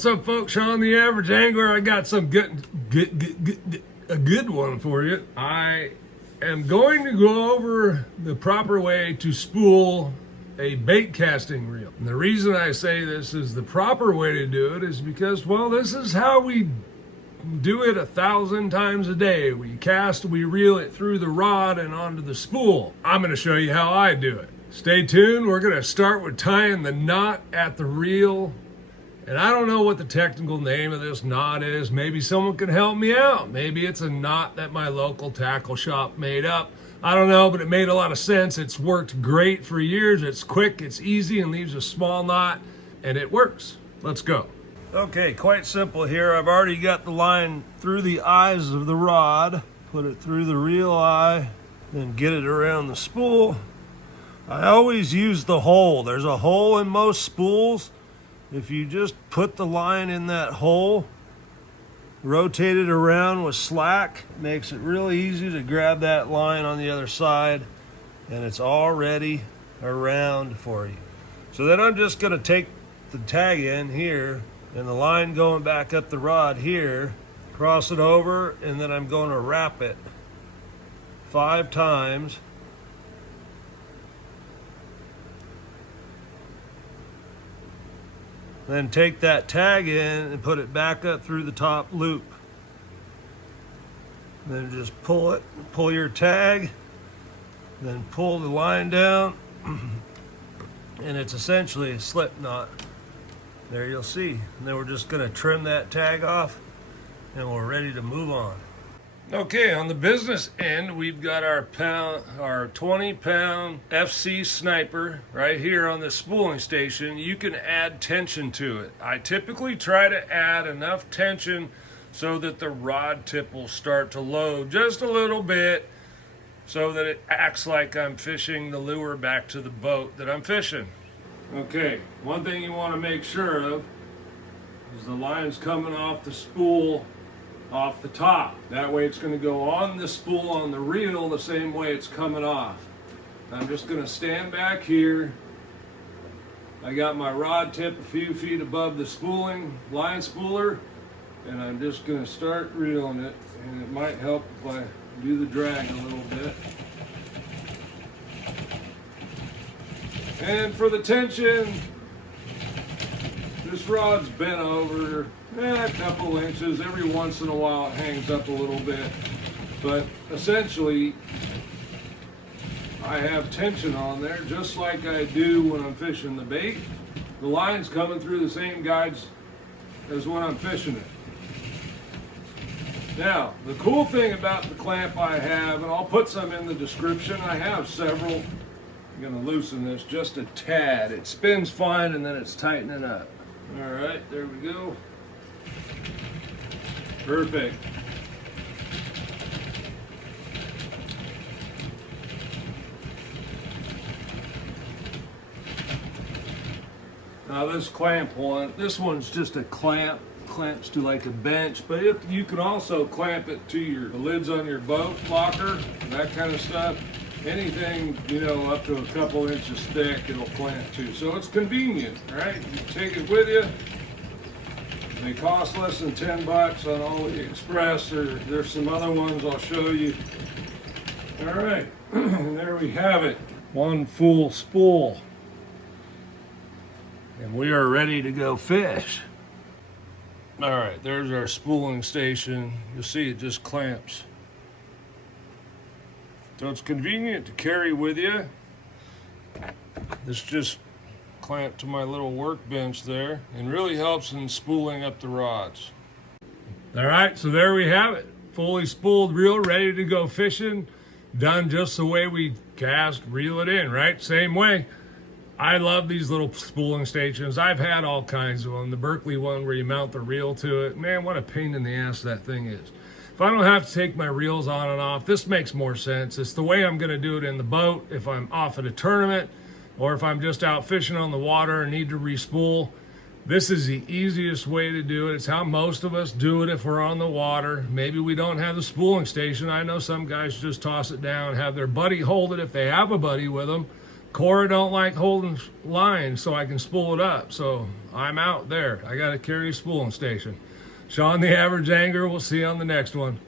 What's up, folks? Sean the Average Angler. I got some a good one for you. I am going to go over the proper way to spool a bait casting reel. And the reason I say this is the proper way to do it is because, well, this is how we do it 1,000 times a day. We cast, we reel it through the rod and onto the spool. I'm going to show you how I do it. Stay tuned. We're going to start with tying the knot at the reel. And I don't know what the technical name of this knot is. Maybe someone can help me out. Maybe it's a knot that my local tackle shop made up. I don't know, but it made a lot of sense. It's worked great for years. It's quick, it's easy, and leaves a small knot, and it works. Let's go. Okay, quite simple here. I've already got the line through the eyes of the rod. Put it through the reel eye, then get it around the spool. I always use the hole. There's a hole in most spools. If you just put the line in that hole, rotate it around with slack, makes it really easy to grab that line on the other side, and it's already around for you. So then I'm just going to take the tag in here and the line going back up the rod here, cross it over, and then I'm going to wrap it 5 times. Then take that tag in and put it back up through the top loop. Then just pull your tag, then pull the line down, and it's essentially a slip knot. There you'll see. And then we're just gonna trim that tag off and we're ready to move on. Okay, on the business end, we've got our 20-pound FC Sniper right here on the spooling station. You can add tension to it. I typically try to add enough tension so that the rod tip will start to load just a little bit so that it acts like I'm fishing the lure back to the boat that I'm fishing. Okay, one thing you want to make sure of is the line's coming off the spool off the top. That way it's going to go on the spool on the reel the same way it's coming off. I'm just going to stand back here. I got my rod tip a few feet above the spooling line spooler, and I'm just going to start reeling it, and it might help if I do the drag a little bit. And for the tension, this rod's bent over a couple inches. Every once in a while it hangs up a little bit, but essentially I have tension on there just like I do when I'm fishing the bait. The line's coming through the same guides as when I'm fishing it. Now, the cool thing about the clamp I have, and I'll put some in the description, I have several. I'm going to loosen this just a tad. It spins fine and then it's tightening up. All right, there we go. Perfect. Now this clamp one, this one's just a clamp, clamps to like a bench, but you can also clamp it to your lids on your boat locker, that kind of stuff. Anything, you know, up to a couple inches thick, it'll clamp to. So it's convenient, right? You take it with you. They cost less than $10 on AliExpress, or there's some other ones I'll show you. All right, and there we have it. One full spool. And we are ready to go fish. All right, there's our spooling station. You'll see it just clamps. So it's convenient to carry with you. This just clamped to my little workbench there and really helps in spooling up the rods. All right, so there we have it. Fully spooled reel, ready to go fishing. Done just the way we cast, reel it in, right? Same way. I love these little spooling stations. I've had all kinds of them. The Berkeley one where you mount the reel to it. Man, what a pain in the ass that thing is. If I don't have to take my reels on and off, this makes more sense. It's the way I'm going to do it in the boat if I'm off at a tournament, or if I'm just out fishing on the water and need to re-spool. This is the easiest way to do it. It's how most of us do it if we're on the water. Maybe we don't have the spooling station. I know some guys just toss it down, have their buddy hold it if they have a buddy with them. Cora don't like holding line so I can spool it up. So I'm out there. I got to carry a spooling station. Sean the Average Angler, we'll see you on the next one.